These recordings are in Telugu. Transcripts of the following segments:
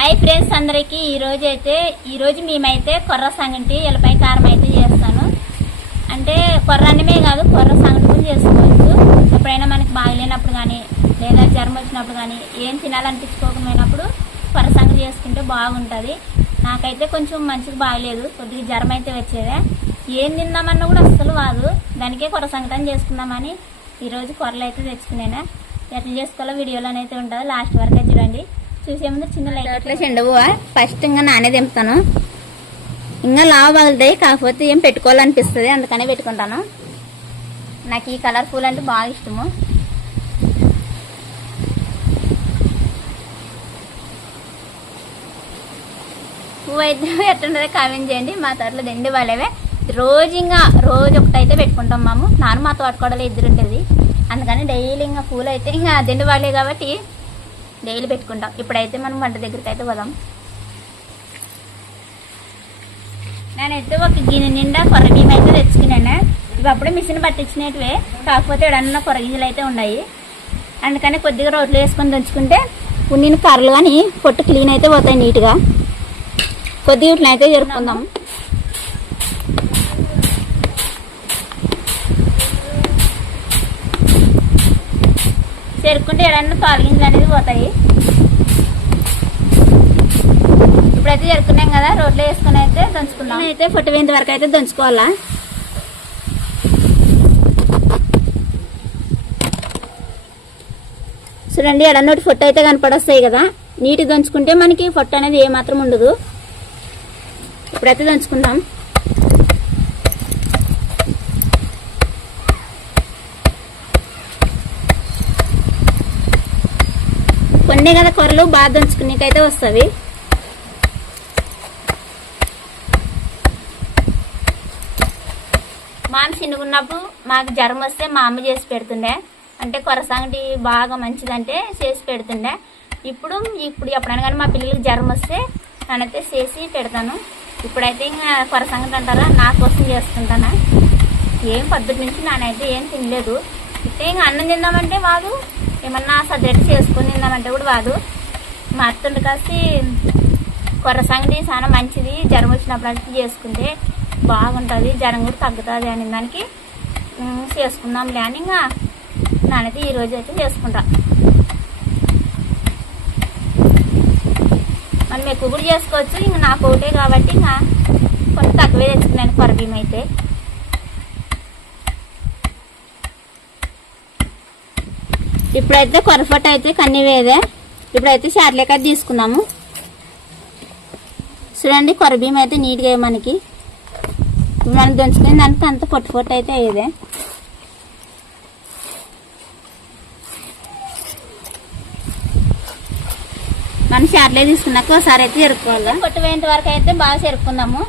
హాయ్ ఫ్రెండ్స్ అందరికీ. ఈరోజు అయితే ఈరోజు మేమైతే కొర్ర సంగటి ఎలపై కారం అయితే చేస్తాను. అంటే కొర్ర అన్నమే కాదు కొర్ర సంగటి కూడా చేసుకోవచ్చు. ఎప్పుడైనా మనకి బాగలేనప్పుడు కానీ లేదా జ్వరం వచ్చినప్పుడు కానీ ఏం తినాలనిపించుకోకపోయినప్పుడు కొర్ర సంగటి చేసుకుంటే బాగుంటుంది. నాకైతే కొంచెం మంచిగా బాగలేదు కొద్దిగా జ్వరం అయితే వచ్చేదే. ఏం తిందామన్నా కూడా అస్సలు కాదు దానికే కొర్ర సంగటం చేసుకుందామని ఈరోజు కొర్రలు అయితే తెచ్చుకున్నాను. ఎట్లా చేసుకోవాలో వీడియోలోనైతే ఉంటుంది. లాస్ట్ వరకు చూడండి. చూసే ముందు చిన్న లైట్ చెండవు ఫస్ట్ ఇంకా నానే దింపుతాను ఇంకా లావు పగులుతాయి కాకపోతే ఏం పెట్టుకోవాలనిపిస్తుంది అందుకనే పెట్టుకుంటాను. నాకు ఈ కలర్ పూలు అంటే బాగా ఇష్టము. పువ్వు అయితే ఎట్లుంటుందో కామెంట్ చేయండి. మా తోటలో దండి వాళ్ళవే. రోజు ఇంకా రోజు ఒకటైతే పెట్టుకుంటాం మాము. నాన్న మా తోటకోడలు ఇద్దరు ఉంటుంది అందుకని డైలీ ఇంకా పూలు అయితే ఇంకా దండి వాళ్ళే కాబట్టి డైలీ పెట్టుకుంటాం. ఇప్పుడైతే మనం వంట దగ్గరికి అయితే పోదాం. నేనైతే ఒక గిన్నె నిండా కొర్ర బియ్యం అయితే తెచ్చుకున్నాను. ఇవి అప్పుడే మిషన్ పట్టించినట్టువే. కాకపోతే ఎడన్నా కొర్ర గింజలు అయితే ఉన్నాయి. అందుకని కొద్దిగా రోట్లు వేసుకొని దంచుకుంటే ఉన్నిన కర్రలు కానీ పొట్టు క్లీన్ అయితే పోతాయి నీట్గా. కొద్దిగా ఇట్లయితే జరుపుకుందాం. చెరుక్కుంటే ఎడన్న పాలగింజలు అనేది పోతాయి. ఇప్పుడైతే జరుపుకున్నాం కదా రోడ్లో వేసుకుని అయితే దంచుకున్నాం అయితే పొట్టు వరకు అయితే దంచుకోవాలా? చూడండి ఎడన్నోటి ఫొట్టు అయితే కనపడొస్తాయి కదా. నీటి దంచుకుంటే మనకి ఫొట్టు అనేది ఏమాత్రం ఉండదు. ఇప్పుడైతే దంచుకుందాం. కొన్ని కదా కూరలు? బాగా దంచుకునేకైతే వస్తుంది మామ చిన్నగున్నప్పుడు మాకు జ్వరం వస్తే మా అమ్మ చేసి పెడుతుండే. అంటే కొరసంగటి బాగా మంచిదంటే చేసి పెడుతుండే. ఇప్పుడు ఇప్పుడు ఎప్పుడైనా కానీ మా పిల్లలకి జ్వరం వస్తే నేనైతే చేసి పెడతాను. ఇప్పుడైతే ఇంకా కొరసంగటి అంటారా? నా కోసం చేసుకుంటానా ఏం పద్ధతి నుంచి నానైతే ఏం తినలేదు. అయితే ఇంకా అన్నం తిందామంటే వాదు ఏమన్నా సబ్జెక్ట్ చేసుకుని తిందామంటే కూడా వాదు మా అత్తుండి కాసి కొర్ర సంగతి చాలా మంచిది. జ్వరం వచ్చినప్పుడు అంటే చేసుకుంటే బాగుంటుంది. జ్వరం కూడా తగ్గుతుంది అని దానికి చేసుకుందాం చేసుకుందాంలే అని ఇంకా నానైతే ఈ రోజు అయితే చేసుకుంటా. మనం ఎక్కువ కూడా చేసుకోవచ్చు. ఇంక నాకు ఒకటే కాబట్టి ఇంకా కొంచెం తక్కువే తెచ్చుకున్నాను కొరబీమైతే బియ్యం అయితే ఇప్పుడైతే కొరపట్టు అయితే కన్ని వేదే. ఇప్పుడైతే షార్లేక తీసుకుందాము. చూడండి కొరబీం అయితే నీట్గా మనకి. మనం దంచుకునే దానికి అంత పొట్టు పొట్టు అయితే అయ్యేదే. మనం షార్లే తీసుకున్నాక ఒకసారి అయితే ఎరుక్కోవాలి? పొట్టు పోయేంత వరకు అయితే బాగా చెరుక్కుందాము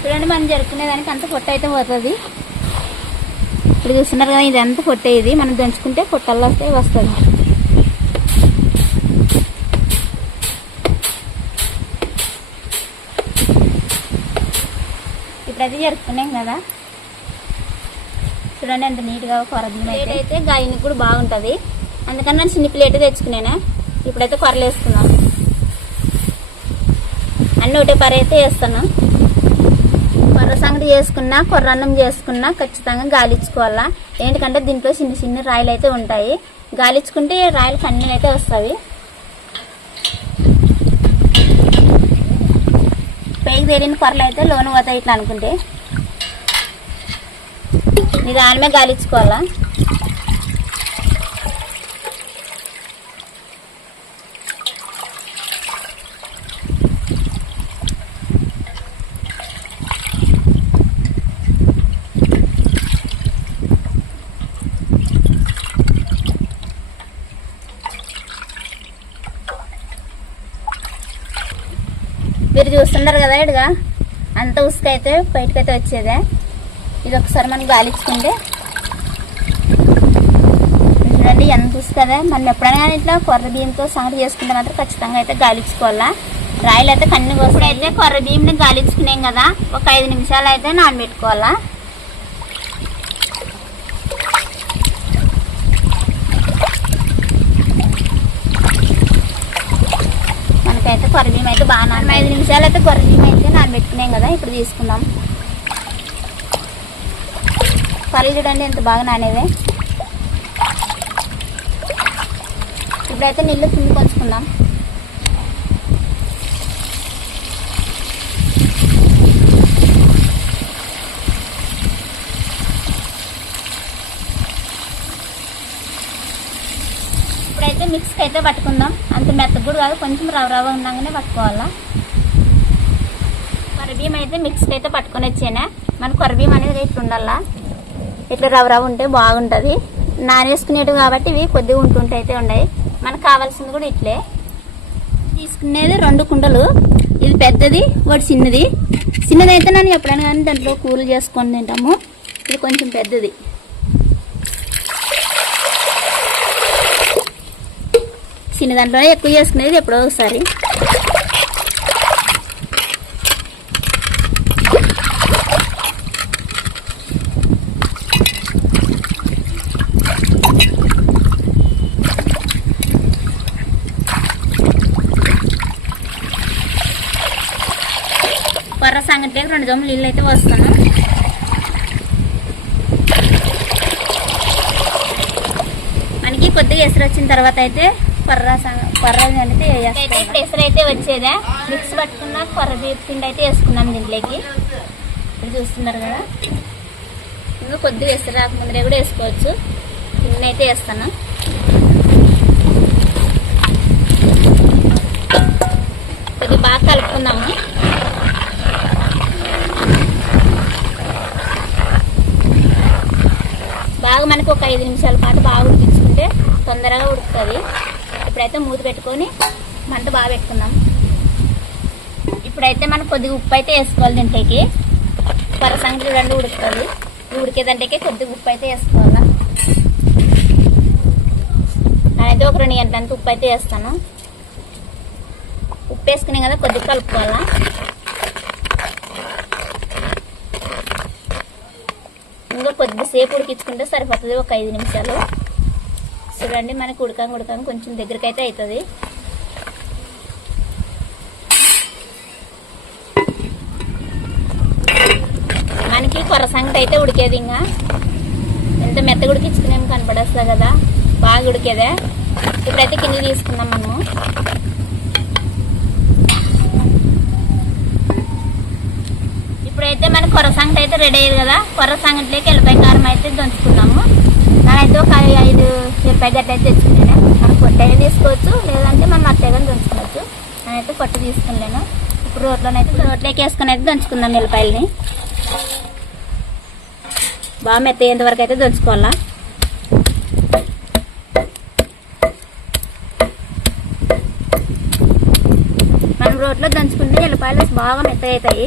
చూడండి మనం జరుపుకునేదానికి అంత పొట్ట అయితే పోతుంది. ఇప్పుడు చూస్తున్నారు కదా ఇది అంత పొట్టే ఇది. మనం దంచుకుంటే పొట్టల్లో వస్తే వస్తుంది. ఇప్పుడైతే జరుపుకున్నాం కదా. చూడండి ఎంత నీట్గా కొరబియ్యం అయితే. అయితే గాయనికి కూడా బాగుంటుంది. అందుకని నేను చిన్న ప్లేట్ తెచ్చుకున్నాను. ఇప్పుడైతే కొరలేస్తున్నాను. అన్నీ ఒకటే పరైతే అయితే వేస్తాను. కొర్ర సంగతి చేసుకున్నా కొర్ర అన్నం చేసుకున్నా ఖచ్చితంగా గాలించుకోవాలా ఏంటంటే దీంట్లో చిన్న చిన్న రాయలు అయితే ఉంటాయి. గాలించుకుంటే రాయలు కన్నీ అయితే వస్తాయి. పైకి తేలిన కొర్రలు అయితే లోను పోతాయి ఇట్లా అనుకుంటే. నిదానమే గాలించుకోవాలా మీరు చూస్తున్నారు కదా ఇడుగా అంత ఉసుక అయితే బయటకైతే వచ్చేదే. ఇది ఒకసారి మనం గాలించుకుంటే చూడండి ఎంత ఉసుకదే. మనం ఎప్పుడైనా కానీ ఇట్లా కొర్ర బియ్యంతో సంగటి చేసుకుంటే మాత్రం ఖచ్చితంగా అయితే గాలించుకోవాలా రాయలు అయితే కన్ను కోసుడు అయితే కొర్ర బియ్యంని గాలించుకునేం కదా ఒక ఐదు నిమిషాలు అయితే నానబెట్టుకోవాలా. మనకైతే అయితే బాగా నాన్న ఐదు నిమిషాలు అయితే కొర్ర అయితే నానబెట్టుకున్నాం కదా ఇప్పుడు తీసుకుందాం. కర్రీ చూడండి ఎంత బాగా నానేవే. ఇప్పుడైతే నీళ్ళు కింద కొంచుకుందాం ఇప్పుడైతే మిక్స్కి అయితే పట్టుకుందాం. అంత మెత్తగా కూడా కాదు కొంచెం రవ రవ ఉండగానే పట్టుకోవాలా? కొరబీయం అయితే మిక్స్కి అయితే పట్టుకొని వచ్చానా. మన కొరబీయం అనేది ఇట్లా ఉండాలా? ఇట్లా రవ రవ ఉంటే బాగుంటుంది. నానేసుకునేవి కాబట్టి ఇవి కొద్దిగా ఉంటుంటే అయితే ఉన్నాయి మనకు కావాల్సింది కూడా ఇట్లే. తీసుకునేది రెండు కుండలు. ఇది పెద్దది ఒకటి చిన్నది. చిన్నది అయితే నేను ఎప్పుడైనా కానీ దాంట్లో కూరలు చేసుకొని తింటాము. ఇది కొంచెం పెద్దది. చిన్న దాంట్లో ఎక్కువ చేసుకునేది ఎప్పుడో ఒకసారి. కొర్ర సంగటి రెండు దమ్ములు నీళ్ళు అయితే వస్తాను మనకి కొద్దిగా ఎసరు వచ్చిన తర్వాత అయితే కొర్ర కొర్ర అయితే ఇప్పుడు ఎసరు అయితే వచ్చేదా? మిక్స్ పట్టుకున్న కొర్ర పిండి అయితే వేసుకున్నాం దీంట్లోకి. ఇప్పుడు చూస్తున్నారు కదా? ఇంకా కొద్దిగా ఎసరు రాకముందరే కూడా వేసుకోవచ్చు. పిండిని అయితే వేస్తాను. కొద్దిగా బాగా కలుపుకుందాము. బాగా మనకు ఒక ఐదు నిమిషాల పాటు బాగా ఉడికించుకుంటే తొందరగా ఉడుకుతుంది. ఇప్పుడైతే మూత పెట్టుకొని మంట బాగా పెట్టుకుందాం. ఇప్పుడైతే మనం కొద్దిగా ఉప్పు అయితే వేసుకోవాలి దీంట్లోకి. పరసంగతి రెండు ఉడుకుతుంది. ఉడికేదంటే కొద్దిగా ఉప్పు అయితే వేసుకోవాలా? నేనైతే ఒక రెండు గంటలకి ఉప్పు అయితే వేస్తాను. ఉప్పు వేసుకునే కదా కొద్దిగా కలుపుకోవాలా? ఇంకా కొద్దిసేపు ఉడికించుకుంటే సరిపోతుంది ఒక ఐదు నిమిషాలు. చూడండి మనకి ఉడకంగా ఉడకంగా కొంచెం దగ్గరికి అయితే అవుతుంది మనకి కొర్ర సంగటి అయితే ఉడికేది ఇంకా. ఎంత మెత్తగా ఉడికించుకునేం కనపడేస్తా కదా బాగా ఉడికేదే. ఇప్పుడైతే కింద తీసుకుందాం మనము. ఇప్పుడైతే మన కొర్ర సంగటి అయితే రెడీ అయ్యేది కదా. కొర్ర సంగటిలోకి ఎల్లిపాయ కారం అయితే దంచుకున్నాము. నేనైతే ఒక ఐదు ఎల్లిపాయ గడ్డ అయితే తెచ్చుకున్నాను మనం పొట్టైనా తీసుకోవచ్చు లేదంటే మనం అట్టగా దంచుకోవచ్చు. నేనైతే పొట్టు తీసుకున్నాను ఇప్పుడు రోట్లోనైతే రోట్లోకి వేసుకుని అయితే దంచుకుందాం ఎల్లిపాయలని బాగా మెత్తయ్యేంత వరకు అయితే దంచుకోవాలా? మనం రోట్లో దంచుకుంటే ఎల్లిపాయలు బాగా మెత్తగా అవుతాయి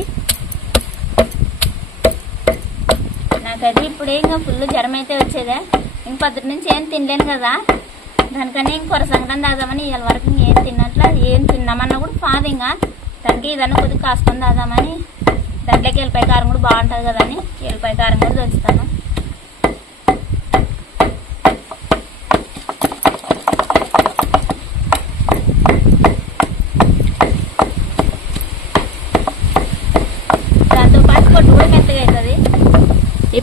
నాకైతే ఇప్పుడే ఇంకా ఫుల్ జ్వరం అయితే వచ్చేదే. పొద్దుటి నుంచి ఏం తినలేను కదా. దానికని ఇంకొక కొర సంగతం ఇవాళ వరకు ఏం తిన్నట్లా ఏం తిన్నామన్నా కూడా పాదు ఇంకా. దానికి ఏదన్నా కొద్దిగా కాసుకొని తాదామని దాంట్లోకి ఎల్లిపాయ కారం కూడా బాగుంటుంది కదా అని ఎల్లిపాయ కారం కూడా దంచుతాను దాంతో పాటు పొట్టు కూడా మెత్తగా అవుతుంది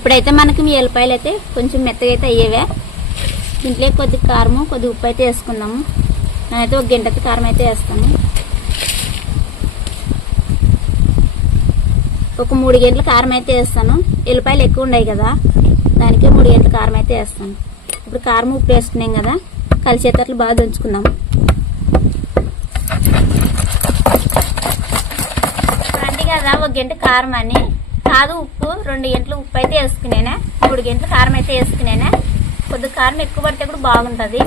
ఇప్పుడైతే మనకి మీ ఎల్లిపాయలు అయితే కొంచెం మెత్తగా అయితే అయ్యేవే. దీంట్లో కొద్ది కారము కొద్ది ఉప్పు అయితే వేసుకుందాము. నేనైతే ఒక గంటకి కారం అయితే వేస్తాను. ఒక మూడు గంటల కారం అయితే వేస్తాను. ఎల్లిపాయలు ఎక్కువ ఉన్నాయి కదా దానికి మూడు గంటల కారం అయితే వేస్తాను. ఇప్పుడు కారం ఉప్పు వేసుకున్నాం కదా కలిసేటట్లు బాగా దంచుకుందాం రండి కదా ఒక గంట కారం అని. కాదు ఉప్పు రెండు గంటలు ఉప్పు అయితే వేసుకునేనా? మూడు గంటలు కారం అయితే వేసుకునేనా? కొద్ది కారం ఎక్కువ పడితే కూడా బాగుంటుంది.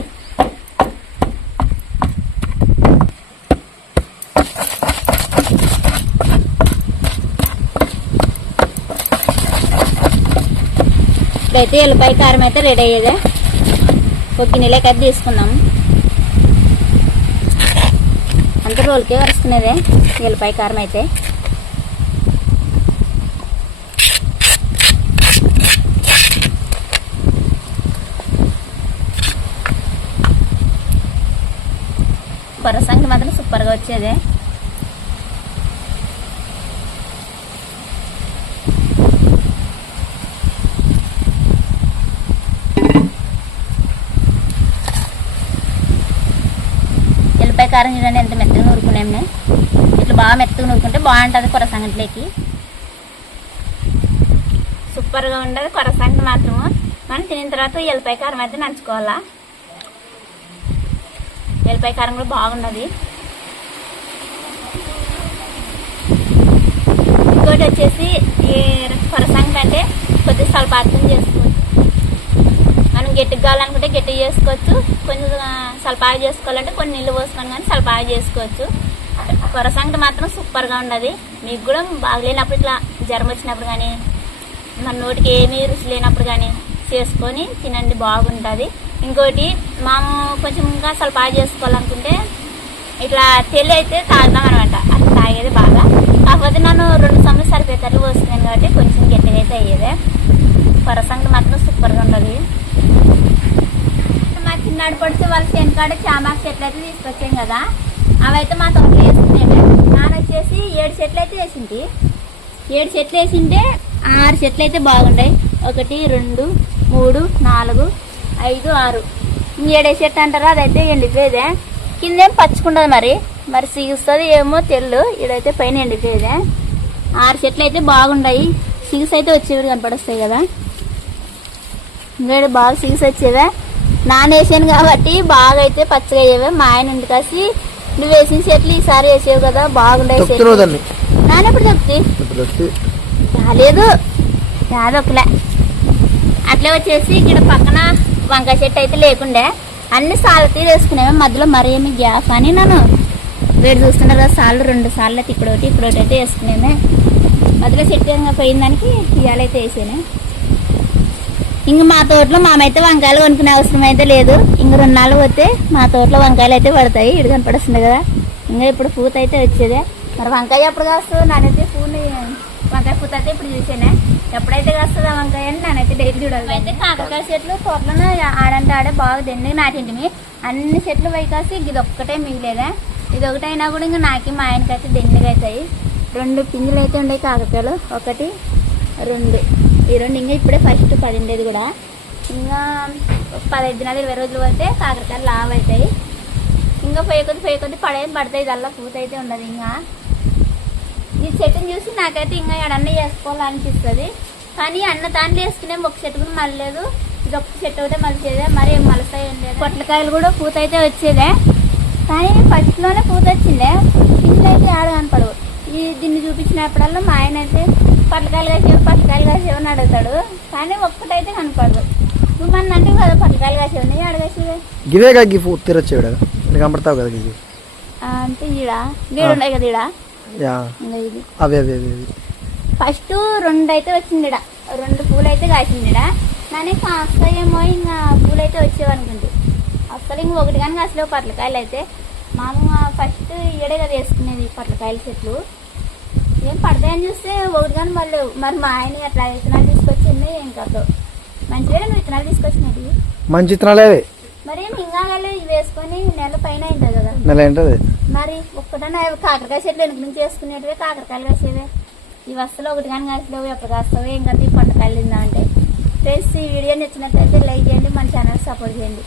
ఇప్పుడైతే ఎల్లిపాయ కారం అయితే రెడీ అయ్యేదే. ఒక గిన్నెలోకి అయితే తీసుకుందాం. అంత రోజులకే రోల్కే వరుసుకునేదే ఎల్లిపాయ కారం అయితే. కొర్ర సంగటి మాత్రం సూపర్గా వచ్చేదే. ఎల్లిపాయ కారం చూడండి ఎంత మెత్తగా నూరుకునేమే ఇట్లా బాగా మెత్తగా నూరుకుంటే బాగుంటుంది కొరసంగట్లోకి సూపర్గా ఉండదు కొరసంగటి మాత్రము. మనం తినిన తర్వాత ఎల్లిపాయ కారం అయితే నంచుకోవాలా? వెల్లిపాయ కారం కూడా బాగున్నది. ఇంకోటి వచ్చేసి ఈ అంటే కొద్దిగా సలపాతం చేసుకోవచ్చు. మనం గట్టిగా కావాలనుకుంటే గట్టి చేసుకోవచ్చు. కొంచెం సలపాగా చేసుకోవాలంటే కొన్ని నీళ్ళు పోసుకొని కానీ సలపాగా చేసుకోవచ్చు. కొరసంగటి మాత్రం సూపర్గా ఉన్నది. మీకు కూడా బాగలేనప్పుడు ఇట్లా జ్వరం వచ్చినప్పుడు కానీ మన నోటికి ఏమీ రుచి లేనప్పుడు కానీ చేసుకొని తినండి బాగుంటుంది. ఇంకోటి మాము కొంచెం ఇంకా సలపాగా చేసుకోవాలనుకుంటే ఇట్లా తెలి అయితే తాగుతాం అనమాట అట్లా తాగేది బాగా కాకపోతే నన్ను రెండు సమయం సరిపోయేటట్లు వస్తున్నాను కాబట్టి కొంచెం గట్టిగా అయితే అయ్యేదే. కొర మాత్రం సూపర్గా ఉండదు మా చిన్నాడు పడితే వాళ్ళ శనకాడ చామాకు చెట్లు అయితే తీసుకొచ్చాం కదా. అవైతే మా తోటలో వేసుకునేవి నాన్న వచ్చేసి ఏడు చెట్లు అయితే వేసింది. ఏడు చెట్లు వేసింటే ఆరు చెట్లు అయితే బాగుంటాయి. ఒకటి రెండు మూడు నాలుగు ఐదు ఆరు. ఏడే చెట్టు అంటారా అదైతే ఎండిపోయేదే. కిందేం పచ్చుకుంటుంది మరి. మరి సిగుస్తుంది ఏమో తెల్లు ఇడైతే పైన ఎండిపోయేదే. ఆరు చెట్లు అయితే బాగుంటాయి సిగుస్ అయితే వచ్చేవి కనపడొస్తాయి కదా. ఇంకా బాగా సిగుసు వచ్చేవే. నాన్న వేసాను కాబట్టి బాగా అయితే పచ్చగా అయ్యేవే. మా ఆయన ఇంటి కాసి నువ్వు వేసిన చెట్లు ఈసారి వేసేవి కదా బాగుండేవి చెట్లు. ఎప్పుడు చెప్తే రాలేదు. యాదొకలే అట్లే వచ్చేసి ఇక్కడ పక్కన వంకాయ చెట్టు అయితే లేకుండే. అన్ని సార్లు తీరేసుకునేవి మధ్యలో మరి ఏమి గ్యాప్ అని నన్ను వేడి చూస్తున్నారు కదా సార్లు రెండు సార్లు అయితే ఇక్కడ ఒకటి ఇక్కడ ఒకటి అయితే వేసుకునేమే. మధ్యలో చెట్టు ఇంకా పోయిన దానికి ఇవాళైతే వేసాను. ఇంక మా తోటలో మామైతే వంకాయలు కొనుక్కునే అవసరం అయితే లేదు. ఇంక రెండు నాలుగు పోతే మా తోటలో వంకాయలు అయితే పడతాయి. ఇడు కనపడుస్తుంది కదా. ఇంకా ఇప్పుడు పూత అయితే వచ్చేదే. మరి వంకాయ ఎప్పుడు కాస్తూ నానైతే పూని వంకాయ పూత అయితే ఇప్పుడు చూసానే. ఎప్పుడైతే కాస్తుందా వంకాయ అని నేనైతే డైలీ చూడాలి అయితే కాకరకాయ చెట్లు తోటలోనే ఆడంటే ఆడే బాగా దండిగా నాటింటిమి అన్ని చెట్లు పోయి కాసి ఇది ఒక్కటే మిగిలేదా. ఇది ఒకటైనా కూడా ఇంకా నాకి మా ఆయనకి అయితే దండిగా అవుతాయి రెండు పింజలు అయితే ఉండే కాకరకాయలు. ఒకటి రెండు. ఈ రెండు ఇంకా ఇప్పుడే ఫస్ట్ పదిండేది కూడా. ఇంకా పదహైదు దినాలు ఇరవై రోజులు పడితే కాకరకాయలు లావ్ అవుతాయి ఇంకా పోయే కొద్ది పోయే కొద్ది పడే పడతాయి. ఇదల్లా పూత అయితే ఉండదు ఇంకా. ఈ చెట్టుని చూసి నాకైతే ఇంకా ఎడన్నా వేసుకోవాలనిపిస్తుంది కానీ అన్న దాంట్లో వేసుకునే ఒక చెట్టు కూడా మళ్ళలేదు ఇది ఒక్క చెట్టు ఒకటే మలిచేదే మరి ఏం మలుస్తాయి పొట్లకాయలు కూడా పూత అయితే వచ్చేదే. కానీ ఫస్ట్లోనే పూత వచ్చిందే పిండి అయితే ఆడ కనపడవు. ఈ దీన్ని చూపించినప్పుడల్లా మా ఆయన అయితే పట్లకాయలు కాసేవు పట్లకాయలు కాసేవు అని అడుగుతాడు. కానీ ఒక్కటైతే కనపడదు. నువ్వు మన అంటే కదా పట్లకాయలు కాసేవు నీ అడగసేవే గివే కదా గిఫ్ తిరొచ్చేవి కదా. నీకు కనపడతావు కదా ఇది అంటే ఈడ. వీడు ఉన్నాయి కదా ఈడ. అవి అవి అవి అవి. ఫస్ట్ రెండు అయితే వచ్చింది రెండు పూలు అయితే కాసింది ఈడ కానీ కాస్తాయేమో ఇంకా పూలు అయితే వచ్చేవనుకుంది. అసలు ఇంక ఒకటి కానీ అసలు పట్లకాయలు అయితే మామూలుగా ఫస్ట్ ఈడే కదా వేసుకునేది పట్లకాయల చెట్లు. ఏం పడతాయని చూస్తే ఒకటి కానీ మళ్ళీ మరి మా ఆయన అట్లా విత్తనాలు తీసుకొచ్చింది ఏం కాదు. మంచిగా నువ్వు విత్తనాలు తీసుకొచ్చినది మంచి విత్తనాలే మరి ఇవి వేసుకొని నెల పైన అయింది కదా. నెల ఏంటది మరి ఒక్కటన్నా కాకరకాయ చెట్లు వెనుక నుంచి వేసుకునేటివే కాకరకాయలు కాసేవే ఈ వస్తువులు ఒకటి కానీ కాసలేవు ఎప్పుడు కాస్తావే? ఇంకా ఈ పంటకాయలు తిందా అంటే ఫ్రెండ్స్ ఈ వీడియో నచ్చినట్లయితే లైక్ చేయండి మన ఛానల్ సపోర్ట్ చేయండి.